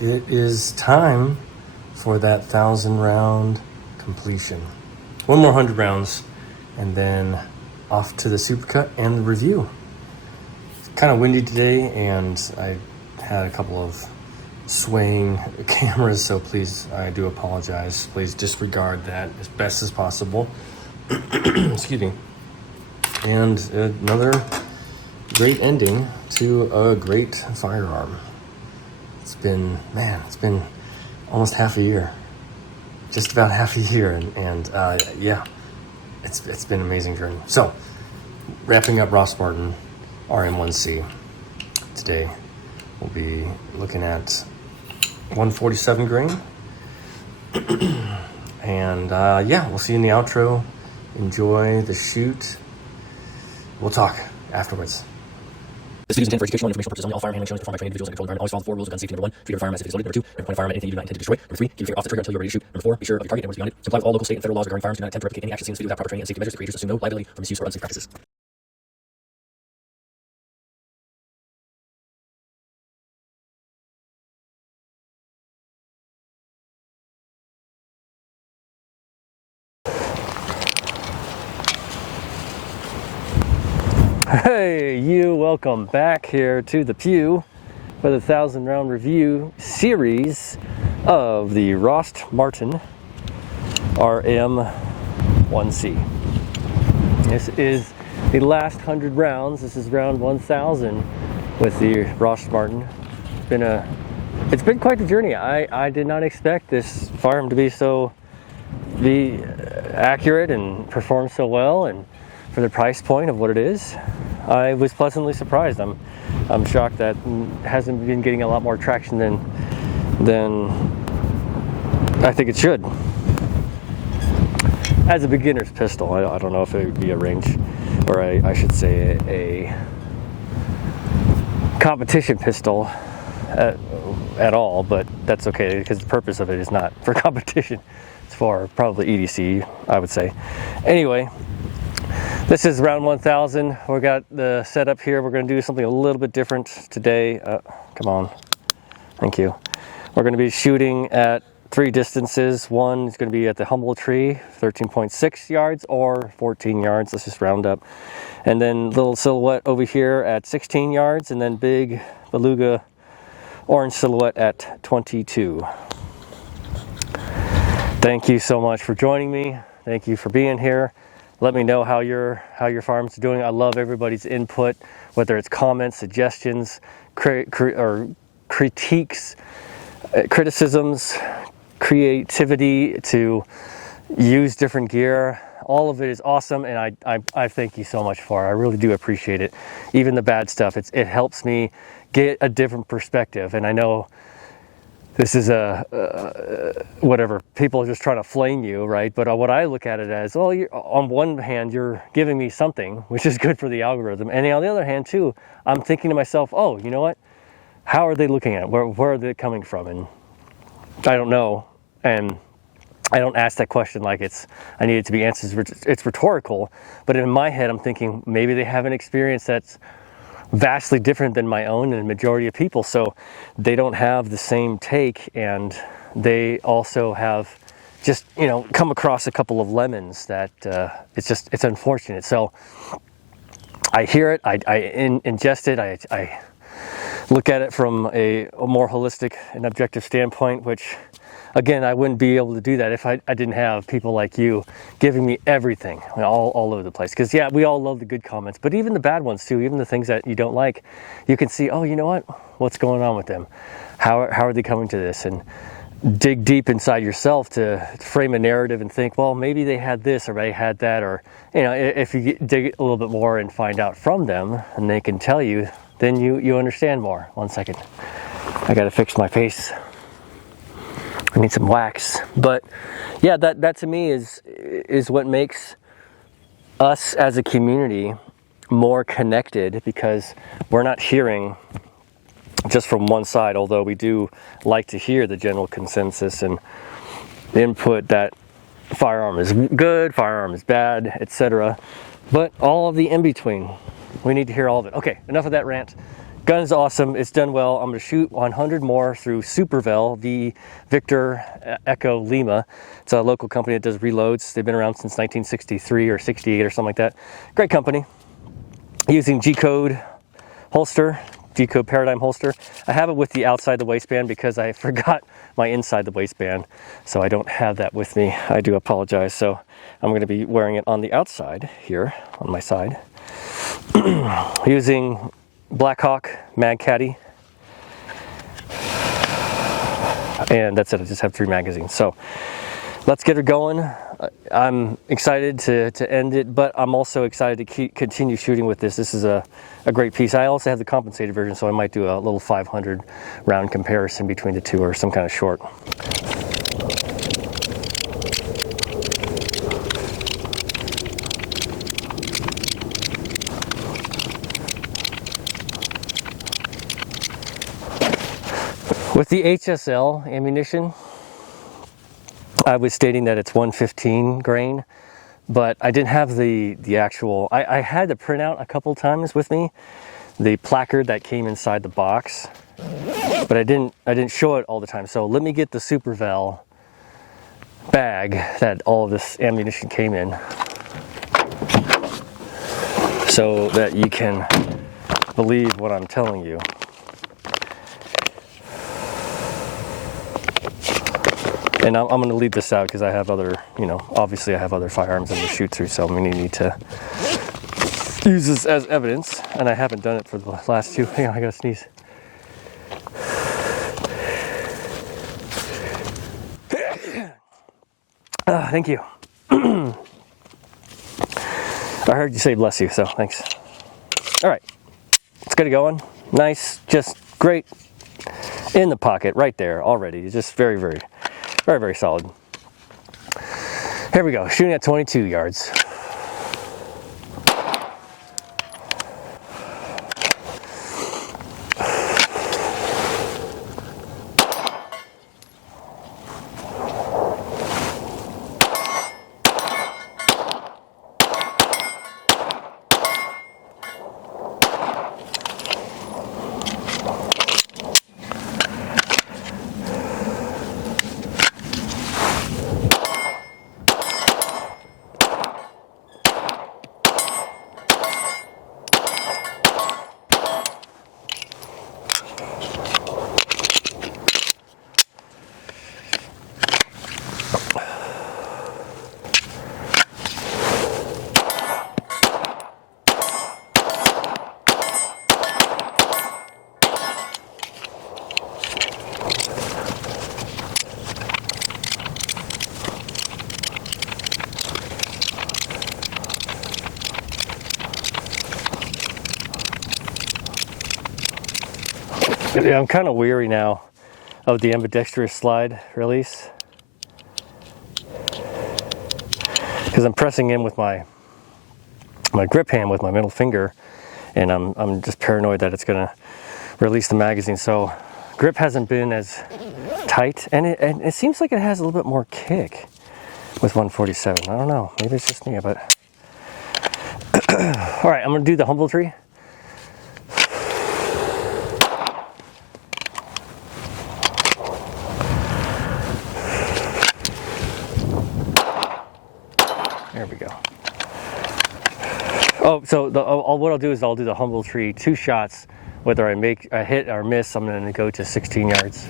it is time for that 1,000 round completion. One more 100 rounds and then off to the supercut and the review. It's kind of windy today and I had a couple of swaying cameras, so please, I do apologize. Please disregard that as best as possible. Excuse me. And another great ending to a great firearm. It's been almost half a year. Just about half a year, and yeah, it's been an amazing journey. So, wrapping up Rost Martin RM1C today, we'll be looking at 147 grain, and yeah, we'll see you in the outro. Enjoy the shoot. We'll talk afterwards. This video is intended for educational and informational purposes only. All firearm handling shown is performed by trained individuals in a controlled environment. Always follow the 4 rules of gun safety. Number 1, treat your firearm as if it's loaded. Number 2, never point a firearm at anything you do not intend to destroy. Number 3, keep your finger off the trigger until you're ready to shoot. Number 4, be sure of your target and what's beyond it. Comply with all local, state, and federal laws regarding firearms. Do not attempt to replicate any action seen in this video without proper training and safety measures. The creators assume no liability for misuse or unsafe practices. Hey, you, welcome back here to the pew for the 1,000 round review series of the Rost Martin RM1C. This is the last 100 rounds. This is round 1,000 with the Rost Martin. It's been quite the journey. I did not expect this firearm to be accurate and perform so well, and for the price point of what it is, I was pleasantly surprised. I'm shocked that it hasn't been getting a lot more traction than I think it should. As a beginner's pistol, I don't know if it would be a range, or I should say a competition pistol at all, but that's okay because the purpose of it is not for competition. It's for probably EDC, I would say. Anyway, this is round 1,000. We got the setup here. We're going to do something a little bit different today. Come on. Thank you. We're going to be shooting at 3 distances. One is going to be at the humble tree, 13.6 yards or 14 yards. Let's just round up. And then little silhouette over here at 16 yards, and then big beluga orange silhouette at 22. Thank you so much for joining me. Thank you for being here. Let me know how your firearms are doing. I love everybody's input, whether it's comments, suggestions, or critiques, criticisms, creativity to use different gear. All of it is awesome, and I thank you so much for it. I really do appreciate it. Even the bad stuff, it helps me get a different perspective. And I know this is whatever, people are just trying to flame you, right? But what I look at it as, well, on one hand, you're giving me something, which is good for the algorithm. And on the other hand, too, I'm thinking to myself, oh, you know what? How are they looking at it? Where are they coming from? And I don't know. And I don't ask that question like I need it to be answered. It's rhetorical. But in my head, I'm thinking maybe they have an experience that's vastly different than my own and the majority of people, so they don't have the same take, and they also have just come across a couple of lemons that it's unfortunate. So I hear it, I ingest it, I look at it from a more holistic and objective standpoint, which again, I wouldn't be able to do that if I didn't have people like you giving me everything all over the place. Because yeah, we all love the good comments, but even the bad ones too, even the things that you don't like, you can see, oh, you know what? What's going on with them? How are they coming to this? And dig deep inside yourself to frame a narrative and think, well, maybe they had this or they had that, or if you dig a little bit more and find out from them and they can tell you, then you understand more. 1 second. I gotta fix my face. I need some wax. But yeah, that to me is what makes us as a community more connected, because we're not hearing just from one side, although we do like to hear the general consensus and input that firearm is good, firearm is bad, etc. But all of the in-between, we need to hear all of it. Okay, enough of that rant. Gun's awesome. It's done well. I'm going to shoot 100 more through Supervel, the Victor Echo Lima. It's a local company that does reloads. They've been around since 1963 or 68 or something like that. Great company. Using G-Code holster, G-Code Paradigm holster. I have it with the outside the waistband because I forgot my inside the waistband, so I don't have that with me. I do apologize. So I'm going to be wearing it on the outside here on my side. Using Blackhawk Mag Caddy, and that's it. I just have 3 magazines, so let's get her going. I'm excited to end it, but I'm also excited to continue shooting with this. This is a great piece. I also have the compensated version, so I might do a little 500 round comparison between the two, or some kind of short. With the HSL ammunition, I was stating that it's 115 grain, but I didn't have the actual, I had the printout a couple times with me, the placard that came inside the box, but I didn't show it all the time. So let me get the Supervel bag that all of this ammunition came in, so that you can believe what I'm telling you. And I'm going to leave this out because I have other, obviously I have other firearms in the shoot through, so I'm going to need to use this as evidence, and I haven't done it for the last 2. Hang on, I gotta sneeze. Thank you. I heard you say bless you, so thanks. All right, let's get it going. Nice, just great in the pocket right there already. It's just very, very, very, very solid. Here we go, shooting at 22 yards. Yeah, I'm kind of weary now of the ambidextrous slide release because I'm pressing in with my grip hand with my middle finger, and I'm just paranoid that it's gonna release the magazine. So grip hasn't been as tight, and it seems like it has a little bit more kick with 147. I don't know, maybe it's just me, but all right, I'm gonna do the humble tree. There we go. Oh, so what I'll do is I'll do the humble tree 2 shots. Whether I hit or miss, I'm going to go to 16 yards.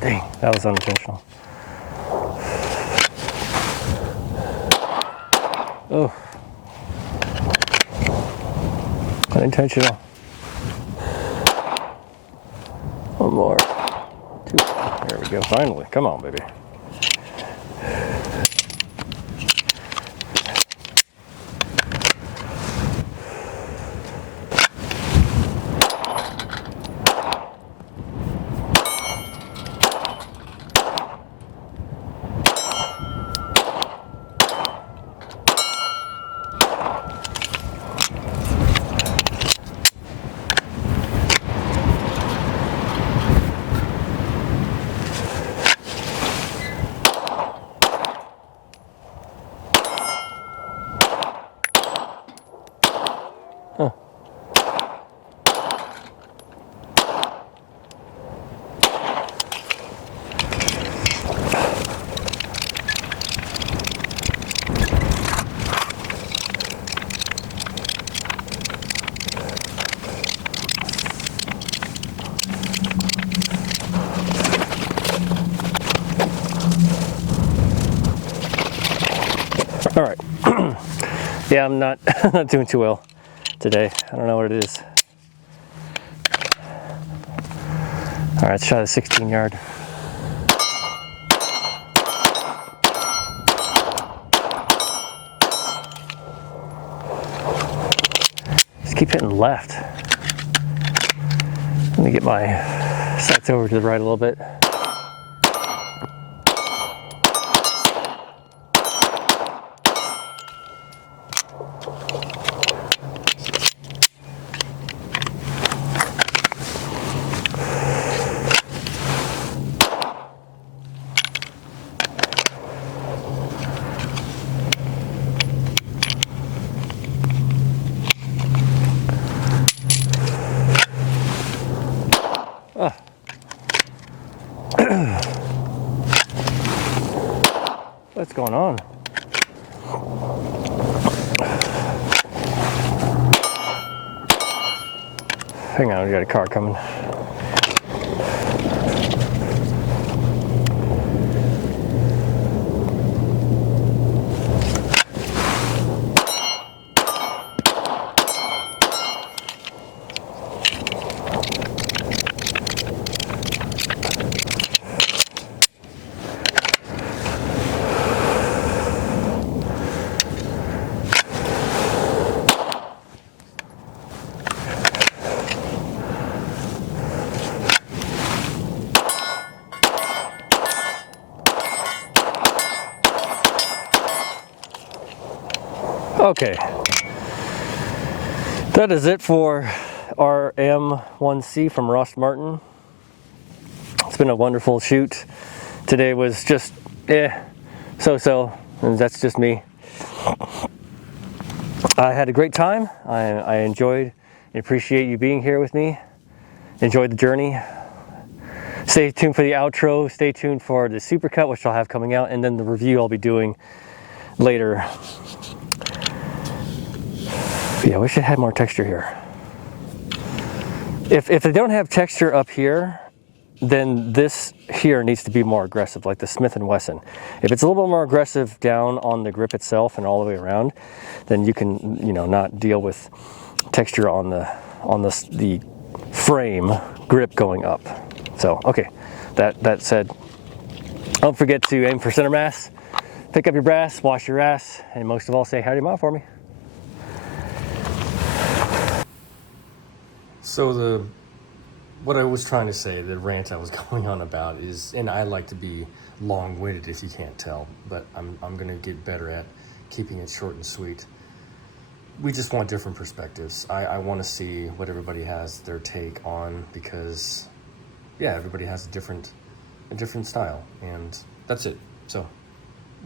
Dang, that was unintentional. Oh, unintentional. One more. 2. There we go. Finally. Come on, baby. Huh. All right. Yeah, I'm not not doing too well today. I don't know what it is. All right, let's try the 16-yard. Just keep hitting left. Let me get my sights over to the right a little bit. What's going on? Hang on, we got a car coming. Okay, that is it for RM1C from Rost Martin. It's been a wonderful shoot. Today was just so-so, and that's just me. I had a great time. I enjoyed and appreciate you being here with me. Enjoyed the journey. Stay tuned for the outro. Stay tuned for the supercut, which I'll have coming out, and then the review I'll be doing later. Yeah, I wish it had more texture here. If they don't have texture up here, then this here needs to be more aggressive, like the Smith & Wesson. If it's a little bit more aggressive down on the grip itself and all the way around, then you can, not deal with texture on the frame grip going up. So, okay, that said, don't forget to aim for center mass, pick up your brass, wash your ass, and most of all, say howdy mom for me. So what I was trying to say, the rant I was going on about is, and I like to be long-winded if you can't tell, but I'm going to get better at keeping it short and sweet. We just want different perspectives. I want to see what everybody has their take on, because yeah, everybody has a different style, and that's it. So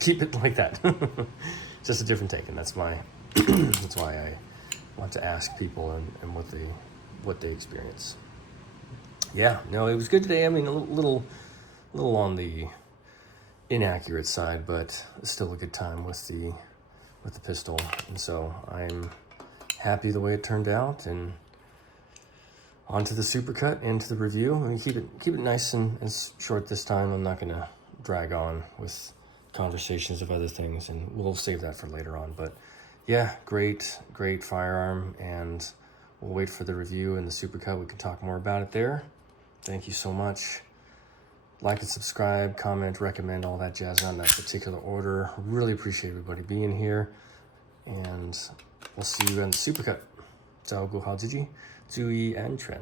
keep it like that. Just a different take, and that's why I want to ask people and what they experience. Yeah, no, it was good today. I mean, a little on the inaccurate side, but still a good time with the pistol. And so I'm happy the way it turned out, and on to the supercut and to the review. I mean, keep it nice and short this time. I'm not gonna drag on with conversations of other things, and we'll save that for later on. But yeah, great firearm, and we'll wait for the review and the supercut. We can talk more about it there. Thank you so much. Like and subscribe, comment, recommend, all that jazz, not in that particular order. Really appreciate everybody being here, and we'll see you in the supercut. 照顾好自己，注意安全。